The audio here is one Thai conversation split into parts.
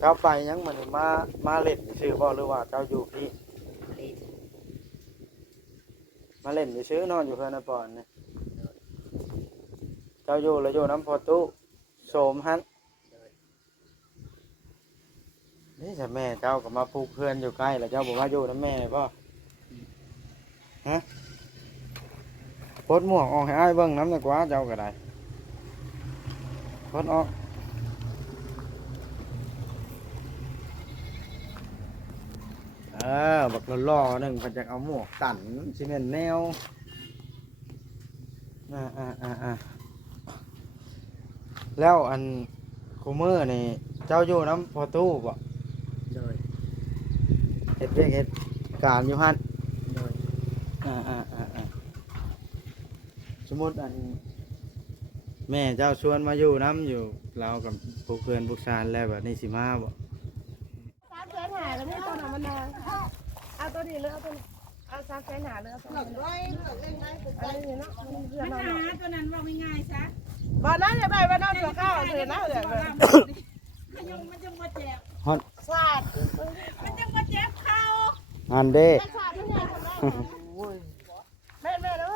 เจ้าไปยังมันมาเล่นชื่อบ่หรือว่าเจ้าอยู่พี่มาเล่นชื่อนอนอยู่เพื่อนนะปอนเนี่ยเจ้าอยู่แล้วอยู่น้ำพอตู้โสมฮันนี่จะแม่เจ้าก็มาปลูกเพื่อนอยู่ใกล้แล้วเจ้าบอกว่าอยู่น้ำแม่ป่ะฮะปลดหมวกออกให้อ้ายเบิ่งน้ำหนักว่าเจ้าก็ได้ปลดออกบักล่อๆหนึ่งเพิ่นจะเอาหมวกตันซีเมนต์แนวแล้วอันคูเมอร์นี่เจ้าอยู่น้ำพอตู้บ่โดยเฮ็ดเวียกเฮ็ดการอยู่หั่นโดยสมมุติอันแม่เจ้าชวนมาอยู่น้ำอยู่เรากับพวกเพื่อนพวกชานแล้วแบบนี้สิมาบ่3 แสนหาแล้วไม่ต้องนำมันเอาตัวนี้เลยเอาตัวนี้เอา3 แสนหาเลยเอาตัวนี้มันหาตัวนั้นว่าไม่ง่ายซะบ่นั้นจะไปบ่นั้นตัวข้าวเถิดนะเถิดมันจะมาแจกฮอดสาดมันจะมาแจกข้าวอันเด้สาดที่ไหนแม่แล้ว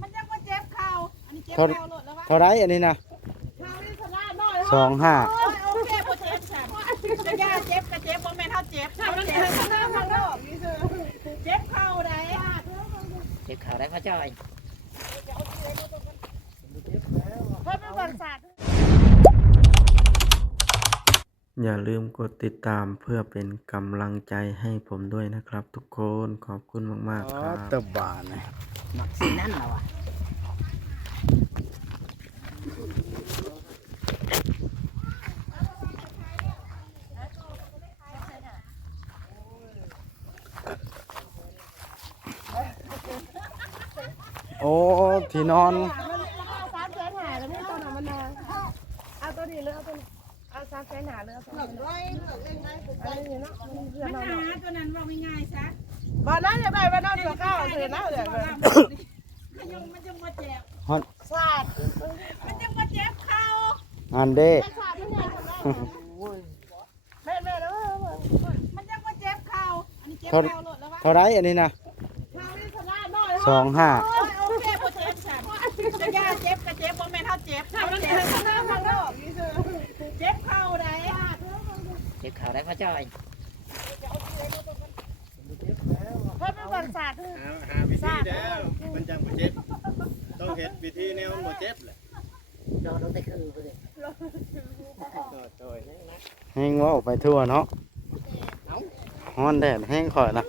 มันจะมาแจกข้าวอันนี้เจ็บข้าวหลดแล้ววะเท่าไรอันนี้นะข้าวนี่สลาดน้อย25โอเคโปรเทนฉันจะยาเจ็บกับเจ็บบ่แม่นเท่าเจ็บเท่าเจ็บเจ็บข้าวได้เจ็บขาได้พ่อจ้อยเพิ่มเป็นวันศาสตร์อย่าลืมกดติดตามเพื่อเป็นกำลังใจให้ผมด้วยนะครับทุกคนขอบคุณมากๆครับตะบานนะหมักสีนั่นเหรอวะโอ้ที่นอน3 แสนหาแล้วไม่ต้องนำมันเอาตัวนี้เลยเอาตัวนี้เอา3 แสนหาเลยเอาตัวนี้มันหาตัวนั้นว่าไม่ง่ายซะบ่นั้นจะไปบ่นั้นตัวข้าวเถิดนะเถิดมันจะมาแจกฮอดสาดมันจะมาแจกข้าวอันเด้สาดที่ไหนแม่แล้วมันจะมาแจกข้าวอันนี้เจ็บข้าวหลดแล้ววะเท่าไรอันนี้นะข้าวนี่สลาดน้อย25โอเคโปรเทนฉันจะยาเจ็บกับเจ็บบ่แม่นเท่าเจ็บเท่าเจ็บเจ็บข้าวได้เจ็บขาได้พ่อจ้อยเพิ่มเป็นวันศาสตร์หาวิธีแล้วมันจังบ่เจ็บต้องเฮ็ดวิธีแนวบ่เจ็บแหละโดนแต่คือไปเลยแห้งว่าออกไปทั่วเนาะฮ้อนแดดแห้งข่อยนะ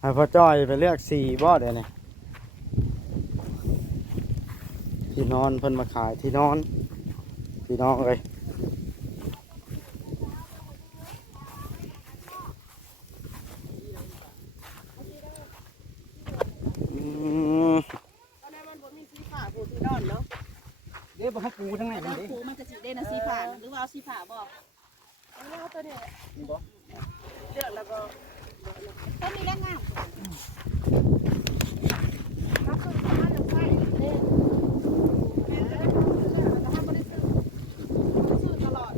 ให้พ่อจ้อยไปเลือกสีบ่เดี๋ยวนี้ที่นอนเพิ่นมาขายที่นอนพี่น้องเลยเดี๋ยวบอกปูทั้งไหนมันดิ ปูมันจะสีเด่นนะสีผ่าหรือว่าเอาสีผ่าบ่เอาตัวนี้เลือกแล้วก็ต้นนี้แรงงามรับตัวมาจากไฟเด้ซื้อตลอด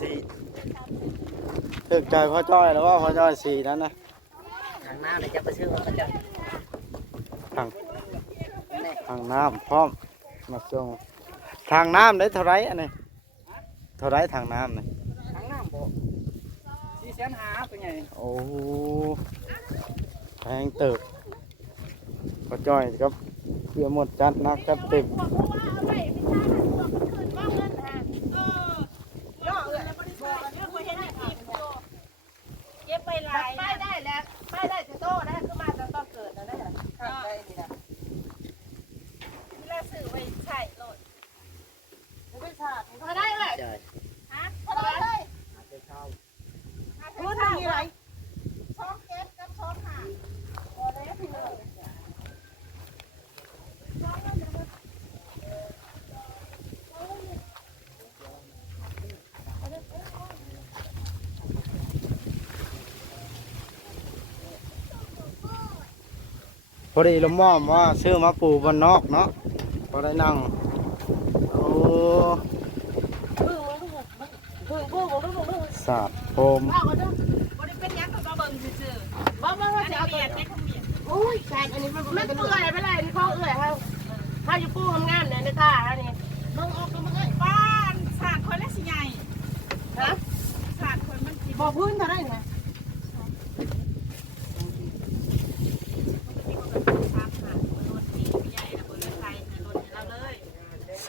สีถึกใจพ่อจ้อยแล้วว่าพ่อจ้อยสีนั้นนะทางหน้าเลยจะไปซื้อพ่อจ้อยทางน้ำพร้อมมาส่งทางน้ำได้เท่าไรอันนี้เท่าไรทางน้ำนี่ทางน้ำบ่4 แสนหาเป็นไงโอ้แพงเติบพ่อจ้อยครับเพื่อหมดจัดนักจัดเต็มเก็บไปหลาย ป้ายได้แล้วป้ายได้จะโตนะคือมาจะต้องเกิดนะเนี่ยได้ดีนะ แล้วสื่อไปใส่โหลด ไม่ขาดพอได้เลย จ้อย ฮะ พอได้เลย รู้ทำอะไร2 เก็บกับ2 หาพอได้พี่เลย อดีลมม่อมว่าซื้อมาปลูกบนนอกเนาะพอได้นั่งโอ้ สาดโฟม ว่าก็ต้องบ่ได้เป็นหยังก็มาเบิ่งซื่อๆบ่ว่าจะเอาเบียดในขมิ้น โอ้ยแสนอันนี้มันเปื่อยไปเลยนี่เขาเอื่อยเขาถ้าอยู่ปูงามๆเนี่ยในตาฮะนี่มึงออกมึงเอ้ย บ้านสาดคนละสิใหญ่ ฮะ สาดคนมันสิ บ่พื้นเท่าไรเนี่ย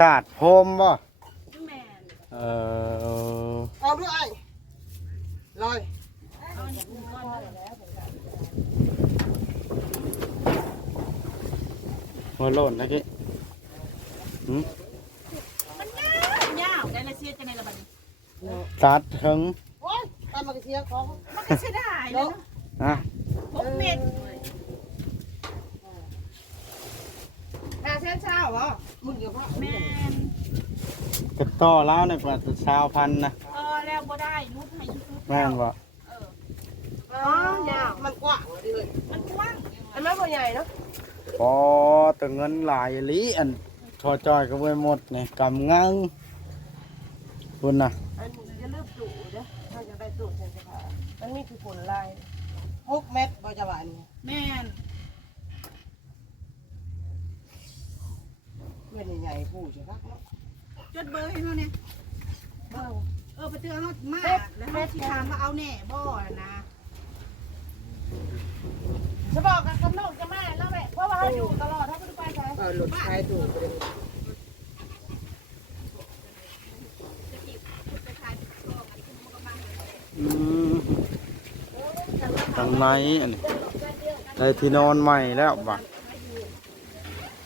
สาดโฟมบ่เออ เอาด้วยไอ้ลอย หัวโล้นนะกี้หืม มันยาวได้ละเสียจังได๋ล่ะบัดนี้ สาดถึง โอ้ยตามมากระเทียมของ มันก็เสียดายเลยเนาะ นะ 6 เม็ด เส้นเช้าเหรอมึงอยู่พ่อ แม่น กระต่อแล้วในกว่าจะ1,000นะ แล้วบ่ได้นุดให้ยุบๆ แม่นบ่ อ๋อยาวมันกว้างเลย มันกว้าง อันนั้นบ่ใหญ่เนาะ พอแต่เงินหลายอีหลีอันทอจอยก็ไว้หมดนี่กำงังคุณน่ะ อันนี้จะเริ่มตู่เด้อถ้าจะได้ตู่เส้นจะผ่ามันมีคือผลลาย6 เม็ดบ่จะหวาน แม่น เม็ดใหญ่ๆผู้ใช่ปะเนาะ จดเบอร์ให้เฮาเนี่ย เบิ่ง ไปเตือนเฮามาแล้วเฮาสิถามว่าเอาแน่บ่นะ จะบอกกันกับน้องจะมาแล้วแม่เพราะว่าเขาอยู่ตลอดถ้าไม่ได้ไปใช่หลุดชายตู่ไปเลย อืมทางไหนอันนี้ได้ที่นอนใหม่แล้วบ่ะ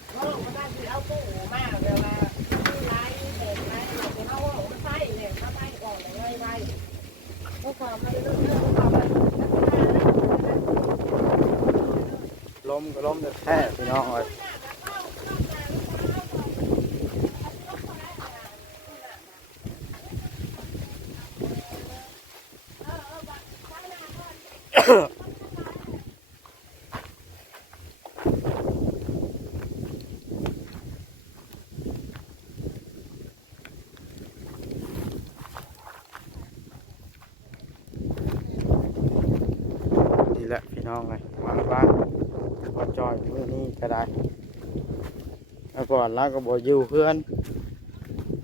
เขาลงมาได้คือเอาตู้มาเวลาไล่เด็กไล่เราจะเอามาใส่เนี่ยมาใส่ก่อนเลยไว้พวกความไม่เรื่องความมัน ลมก็ลมแท้ๆพี่น้องเอ้ย นี่แหละพี่น้องเลยมาบ้านพอจอยมื้อนี้ก็ได้แล้วก่อนเราก็บ่อยู่เพื่อน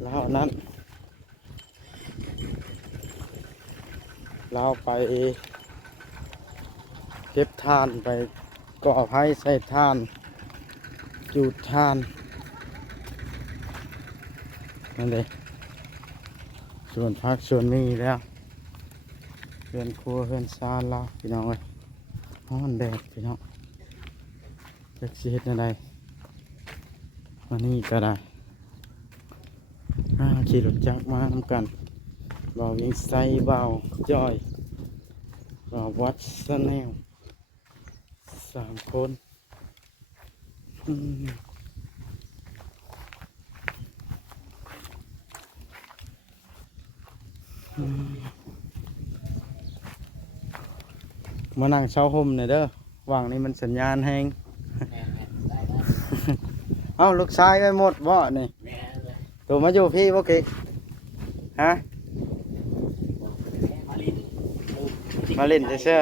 แล้วนั้นเราไปเก็บทานไปก่อไผ่ใส่ทานจูดทานนั่นเลยส่วนพักส่วนนี้แล้วเพื่อนครัวเพื่อนซานเราพี่น้องเลยฮ้อนแดดพี่น้องจะสิเฮ็ดอะไรวันนี้ก็ได้ขี่รถจักรมาทำกันบ่าววิ่งไซบ่าวจอยบ่าววัดสแนล3 คนอืมมานั่งเช้าห่มหน่อยเด้อว่างนี้มันสัญญาณแหง เอ้าลูกชายไปหมดบ่นี่ตัวมาอยู่พี่บ่เก๊กฮะมาเล่นเชื่อ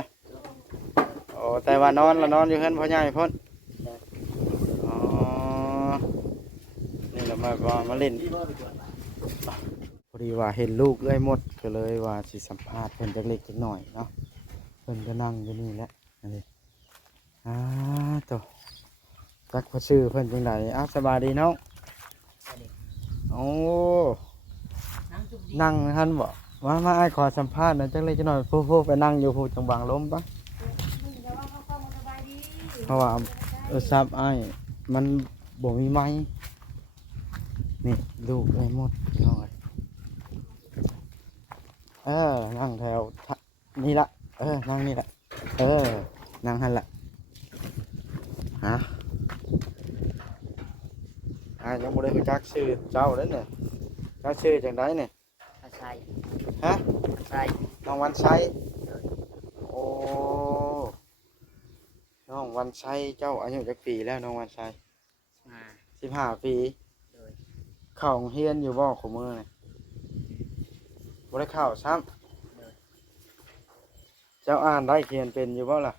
ๆโอ้แต่ว่านอนละนอนอยู่เฮือนพ่อใหญ่พ่นอ๋อนี่แหละมาเล่นพอดีว่าเห็นลูกเอ้ยหมดก็เลยว่าสิสัมภาษณ์เพิ่นจักเล็กจักหน่อยเนาะเพิ่นก็นั่งอยู่นี่แหละนี่ตัวจักพอชื่อเพิ่นจังไดสบายดีเนาะโอ้นั่งท่านบอกมาไอ้ขอสัมภาษณ์หนะจักเล็กจักหน่อยพูดไปนั่งอยู่พูดจังบางล้มปะเพราะว่าซับไอ้มันบ่มีไม้นี่ลูกไอ้หมดน้อยนั่งแถวนี่ละนั่งนี่ละนั่งหันละฮะยังบ่ได้รู้จักชื่อเจ้าเด้อเนี่ยเจ้าชื่อจังไดเนี่ย ใช่ ฮะ ใช่ น้องวันชัยโอ้ น้องวันชัยเจ้าอายุจักปีแล้วน้องวันชัย มา 15 ปี โดย เข้าโรงเรียนอยู่บ่ขอมือนี่บ่ได้เข้าซ้ำเจ้าอ่านได้เขียนเป็นอยู่บ่ล่ะ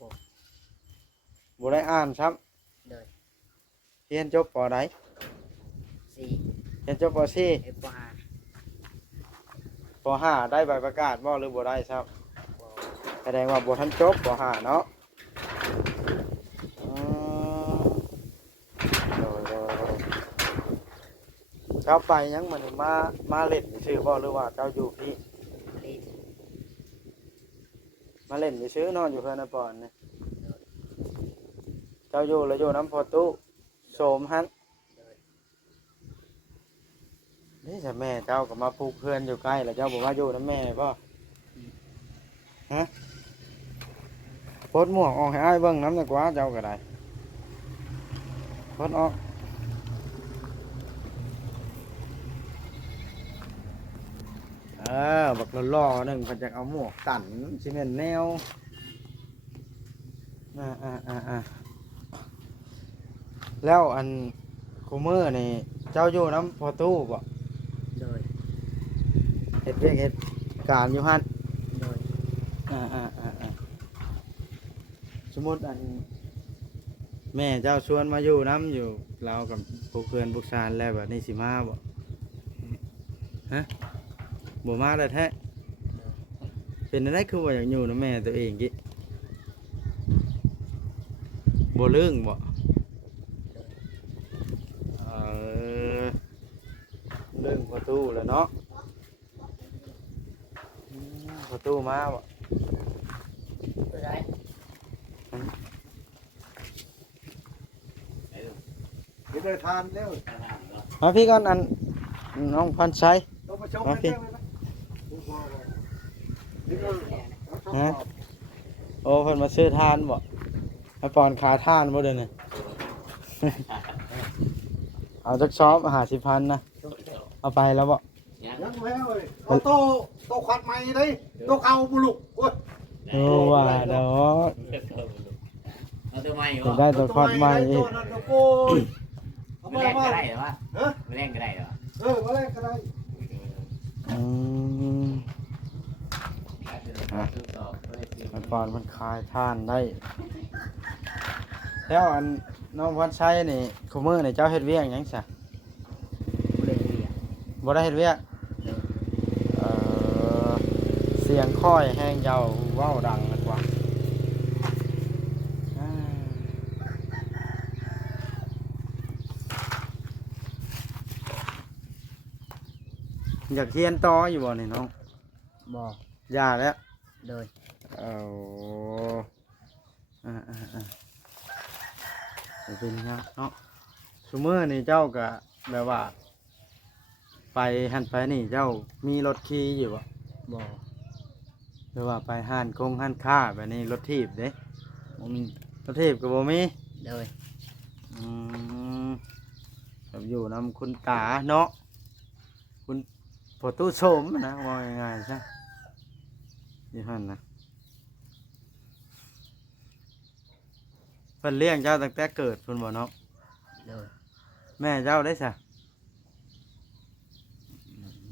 บ่ บ่ได้อ่านซ้ โดย ำเรียนจบปอใด สี่ เรียนจบปอสี่ เอฟห้า ปอห้าได้ใบประกาศบ่หรือบ่ได้ซ้ บ่ ำแสดงว่าบ่ทันจบปอห้าเนาะอืมโดยเจ้าไปยังมื้อนี้มาเล่นซื่อบ่หรือว่าเจ้าอยู่พี่ ลิ้น มาเล่นซื่อนอนอยู่เพื่อนนะปอนนี่เจ้าอยู่แล้วอยู่น้ำพอตู้โสมหัน โดย นี่แต่แม่เจ้าก็มาปลูกเพื่อนอยู่ใกล้แล้วเจ้าบอกว่าอยู่น้ำแม่ป่ะฮะโพดหมวกออกให้อ้ายเบิ่งน้ำหนักว่าเจ้าก็ได้โพดออกบักล่อๆหนึ่งเพิ่นจะเอาหมวกตันซีเมนต์แนวแล้วอันคูเมอร์นี่เจ้าอยู่น้ำพอตู้บ่ โดย เฮ็ดเวียกเฮ็ดการอยู่หั่น โดย สมมุติอันแม่เจ้าชวนมาอยู่น้ำอยู่เรากับพวกเพื่อนพวกชานแล้วแบบนี้สิมาบ่ฮะบ่มาแล้วแท้เป็นอะไรคือว่าอยากอยู่นะแม่ตัวเองกิบ่เรื่องบ่เรื่องประตูแล้วเนาะประตูมาบ่ ไปได้ นี่ได้ทานแล้ว มาพี่ก่อนอันน้องพันชัย ต้องมาชม มาพี่ ฮะโอ้เพิ่นมาซื้อทานบ่ให้ปอนขายทานบ่เด้อนี่ เอาจักซอฟ50,000นะเอาไปแล้วบ่ ยังแล้วเลยโตขวัดใหม่เลยโตเก่าบุลุกโอ้ย โอ้ว่าเด้อ เอาตัวใหม่เหร จะ อ ได้ตัวคอดใหม่ โต อีก นั่นโอ้ยเอา ไม่ มา แรง มา ก็ได้เหรอวะ ฮะ ไม่แรงก็ได้เหรอ มาแรกก็ได้ อืมมันปอนมันขายทานได้ แล้วอันน้องพันชัยนี่คุมื้อนี่เจ้าเฮ็ดเวียกหยังซะ ไม่ได้เรียน บ่ได้เฮ็ดเวียกเสียงค่อยแห้งยาวเว้าดังมากกว่าอยากเรียนต่ออยู่บ่นี่น้อง บ่ อย่าแล้ว โดย เอาเป็นยังเนาะซุมื้อนี่เจ้าก็แบบว่า ไปหันไปนี่เจ้ามีรถขี่อยู่บ่ บ่ หรือว่าไปห้านห้านค้าแบบนี้รถถีบเด้ บ่มี รถถีบก็บ่มี โดย อืมแบบอยู่นำคุณตาเนาะคุณพอตู้โสมนะว่าง่ายๆใช่ยี่ห้อนะเพิ่นเลี้ยงเจ้าตั้งแต่เกิดเพิ่นบ่เนาะ โดย แม่เจ้าได้ซะ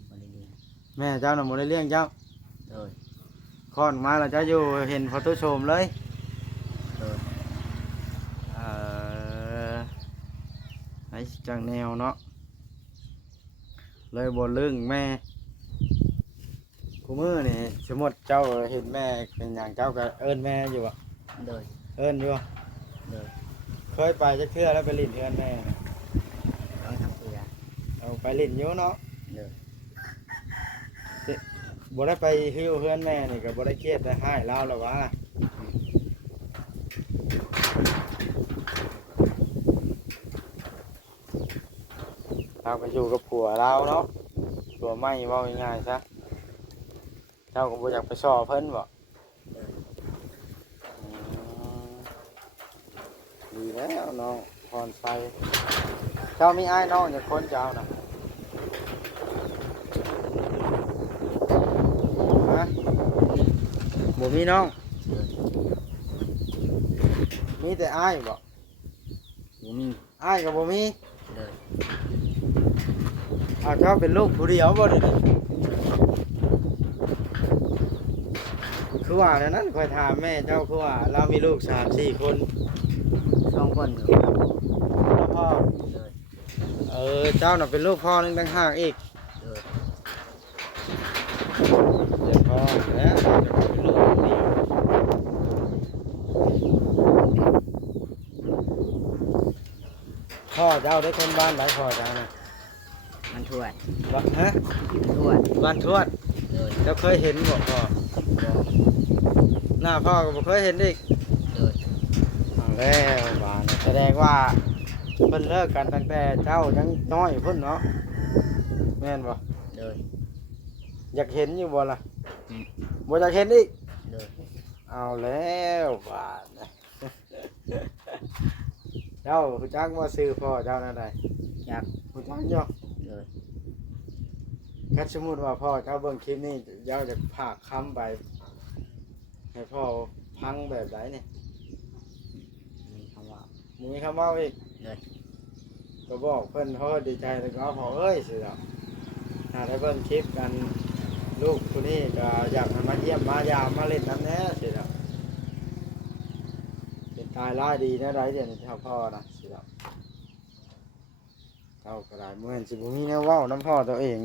บ่ได้เรียน แม่เจ้าน่ะบ่ได้เลี้ยงเจ้า โดย คลอดมาแล้วเจ้าอยู่เห็นพอตู้โสมเลย โดย เอ่อไอ้จังแนวเนาะเลยบ่ลึงแม่กูมือนี่สมมติเจ้าเห็นแม่เป็นอย่างเจ้าก็เอิ้นแม่อยู่อะ โดย เอิ้นอยู่อะ โดย เคยไปจักเทื่อแล้วไปลิ้นเอิ้นแม่น่ะ ต้องทำเพื่อ เอาไปลิ้นอยู่เนาะ โดย บ่ได้ไปฮิ้วเฮือนแม่นี่ก็บ่ได้เครียดได้ให้เล่าแล้ววะเราไปอยู่กับผัวเราเนาะผัวไม่เว้าง่ายๆซะเจ้าก็บ่อยากไปซ้อเพิ่นบ่ดีแล้วน้องพรไฟเจ้ามีอ้ายน้องอย่างคนเจ้านะฮะบ่มีน้อง มีแต่อ้ายบ่ บ่มี อ้ายก็บ่มี เลย อ้าวเจ้าเป็นลูกผู้เดียวบ่เด้อคือว่าในนั้นคอยถามแม่เจ้าคือว่าเรามีลูก3-4 คน 2 คนอยู่ แล้วพ่อ เลย เจ้าน่ะเป็นลูกพ่อนึงต่างหากอีก เลย เดี๋ยวพ่อแล้วจะเป็นลูกคนเดียวพ่อเจ้าได้คนบ้านไหนพ่อเจ้าน่ะ มันทวด บ้านฮะ ทวด บ้านทวด เลย เจ้าเคยเห็นบ่พ่อหน้าพ่อก็บ่เคยเห็นอีก เลย เอาแล้วบ้านแสดงว่าเพิ่นเลิกกันตั้งแต่เจ้ายังน้อยพุ่นเนาะแม่นบ่ เลย อยากเห็นอยู่บ่ล่ะ อืม บ่อยากเห็นอีก เลย เอาแล้วบ้านนะ เจ้ารู้จักว่าซื้อพ่อเจ้านั่นใด จัก รู้จักอยู่ เลย ถ้าสมมุติว่าพ่อเจ้าเบิ่งคลิปนี้เจ้าจะพากค้ำไปให้พ่อพังแบบไหนเนี่ย มีคำว่า มีคำเว่าอีก เลย ก็บอกเพิ่นเขาก็ดีใจแล้วก็พอเอ้ยสิครับถ้าได้เบิ่งคลิปกันลูกคนนี้ก็อยากให้มาเยี่ยมมายามมาเล่นน้ำแน่สิครับเป็นตายร้ายดีนะไรเดี๋ยวนี้เท่าพ่อนะสิครับเท่าก็ได้เมื่อเห็นสิบุมีแนวเว้าน้ำพ่อตัวเอง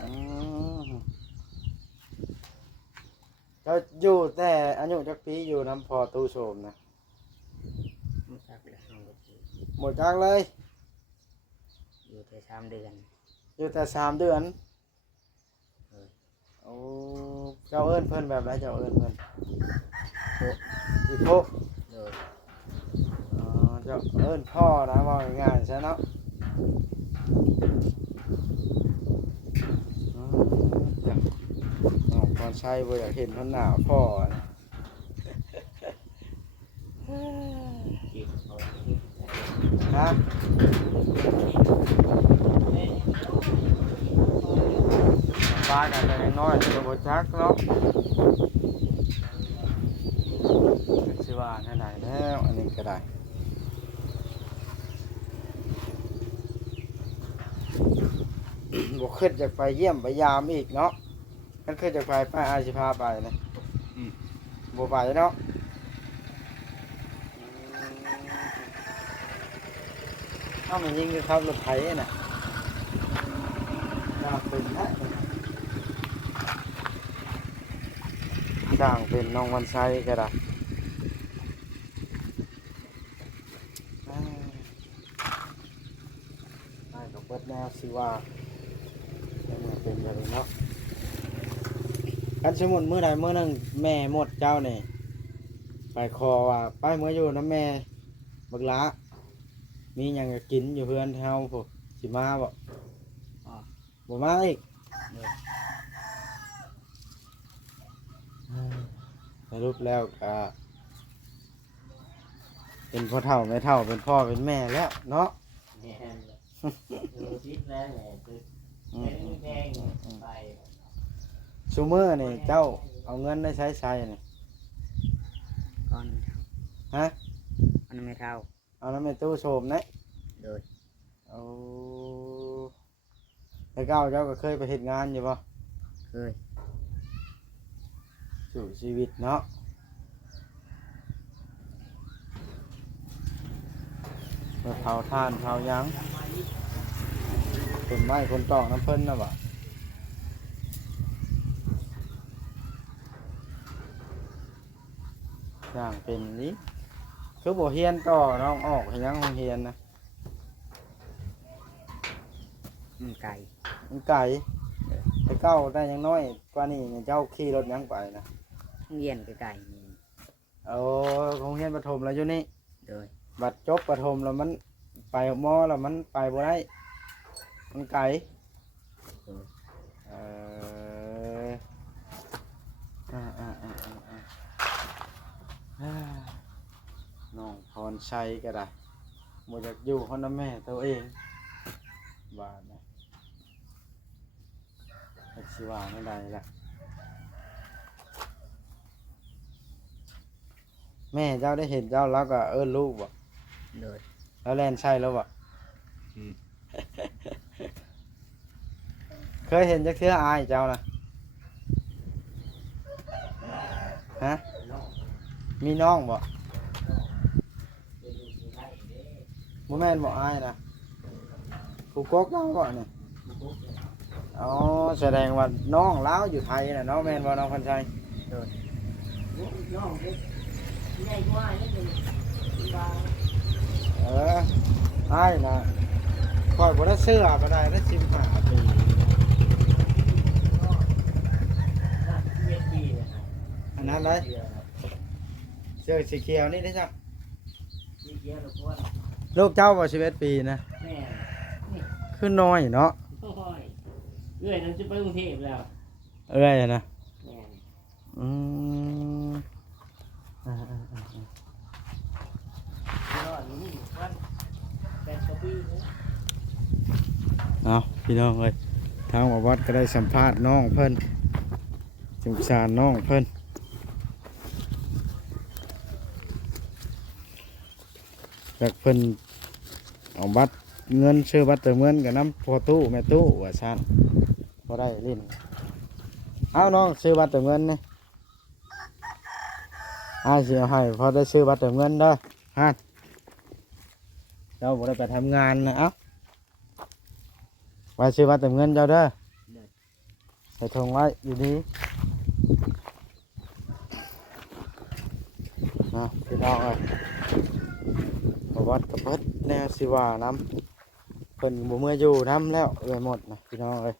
อืมเราอยู่แต่อายุจักปีอยู่น้ำพ่อตู้โสมนะ ไม่จักเลยเอาไปซื้อ หมดจักเลย อยู่แค่3 เดือน อยู่แต่3 เดือน เลย โอ้เจ้าเอิ้นเพิ่นแบบไรเจ้าเอิ้นเพิ่น โพ อีโพ เลย เจ้าเอิ้นพ่อนะว่าง่ายๆใช่เนาะจ้ะน้องพรชัยบ่อยากเห็นพันหน้าพ่อนะ กินเอา ฮะบ้านกันแต่น้อยๆก็บ่จักเนาะสิว่าแน่ไหนแล้วอันนี้ก็ได้ บ่ขึ้นจากไปเยี่ยมไปยามอีกเนาะกันขึ้นจากไปป้าอาสิพาไปนะบ่ไปเนาะเอามันยิงคือขับรถไถน่ะจ้างเป็นนะจ้างเป็นน้องวันไซก็ได้ได้ก็เปิดแนวสิว่าเป็นอย่างนี้เนาะกันสมมุติมื้อใดมื้อหนึงแม่หมดเจ้านี่ไปคอว่าไปเมื่ออยู่น้ำแม่บักละมีหยังจะกินอยู่เพื่อนเฮาพวกสิมาบ่บ่มาอีกสรุปแล้วก็เป็นพ่อเฒ่าแม่เฒ่าเป็นพ่อเป็นแม่แล้วเนาะ แม่นดูทิศแล้วแหละคือเป็นแพงไป ซูเมอร์นี่เจ้าเอาเงินได้ใช้นี่ ก้อนไม่เท่า ฮะ อันนั้นไม่เท่า เอาน้ำในตู้โชมนะ เลย เอาแต่เก้าเจ้าก็เคยไปเฮ็ดงานอยู่ป่ะ เคย สู่ชีวิตเนาะไปเผาท่านเผาหยังคนไม้คนตอกน้ำเพิ่นนะบ่อย่างเป็นนี้คือบ่เฮียนต่อน้องออกให้ยังเฮียนนะ ไก่ มันไก่แต่เก้าได้ยังน้อยกว่านี้เนี่ยเจ้าขี่รถยังไปนะ เยียนไก่ เอาของเฮียนประถมแล้วอยู่นี่ เลย บับัดจบประถมแล้วมันไปมอแล้วมันไปบ่ได้มันไกลเออน้องพรชัยก็ได้บ่อยากอยู่คนน้ำแม่ตัวเองบาดนะสิว่าไม่ได้ละ แม่เจ้าได้เห็นเจ้าแล้วก็เอิ้นลูกบ่ โดย แล้วแล่นใช่แล้วบ่ อืม เคยเห็นจักเทื่ออายเจ้านะฮะมีน้องบ่บ่แม่นบ่อายนะผู้กกเล่าบ่เนี่ยอ๋อแสดงว่าน้องเล้าวอยู่ไทยน่ะเนาะแม่นบ่น้องพันชัย น้องเด็กใหญ่กว่านิดนึงว่า เอออายนะค่อยบ่ได้เสื้อบ่ได้ได้15 ปี เวียดปีนะครับ อันนั้นเลยเสื้อสีเขียวนี่ได้จ้ะ มีเกียร์รถพ่วง ลูกเจ้าบ่11 ปีนะ แม่ คือน้อยเนาะ โอ้ยเอ้ยนั่นจะไปกรุงเทพแล้ว เอ้ยนะ แม่ อืม รออยู่นี่วัน8 กว่าปีเลย เอาพี่น้องเอ้ยทางวัดก็ได้สัมภาษณ์น้องเพิ่นสงสารน้องเพิ่นจากเพิ่นเอาบัตรเงินซื้อบัตรเติมเงินกับน้ำพอตู้แม่ตู้ว่าซั่นบ่ได้ลิ้นเอาน้องซื้อบัตรเติมเงินนี่สิเอาให้พอได้ซื้อบัตรเติมเงินเด้อฮะเจ้าบ่ได้ไปทำงานนะเอ้าไว้ซื้อบัตรเติมเงินเจ้าเด้อใส่ถุงไว้อยู่ดีนะพี่น้องเอ้ยประวัติกับเพิ่นแนวสิว่าน้ำเพิ่นบ่เมื่ออยู่น้ำแล้วเอ้ยหมดนะพี่น้องเอ้ย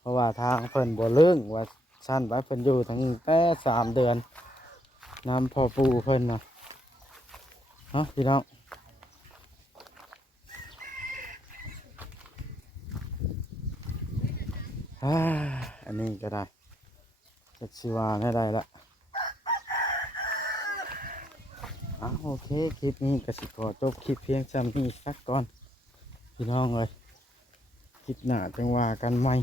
เพราะว่าทางเพิ่นบ่เลื่องว่าสั้นไว้เพิ่นอยู่ตั้งแต่3 เดือนน้ำพ่อปู่เพิ่นนะเนาะพี่น้องอันนี้ก็ได้จักสิว่าให้ได้ละโอเคคลิปนี้ก็สิขอจบคลิปเพียงซ้ำนี้สักก่อนพี่น้องเอ้ยคลิปหน้าจังว่ากันใหม่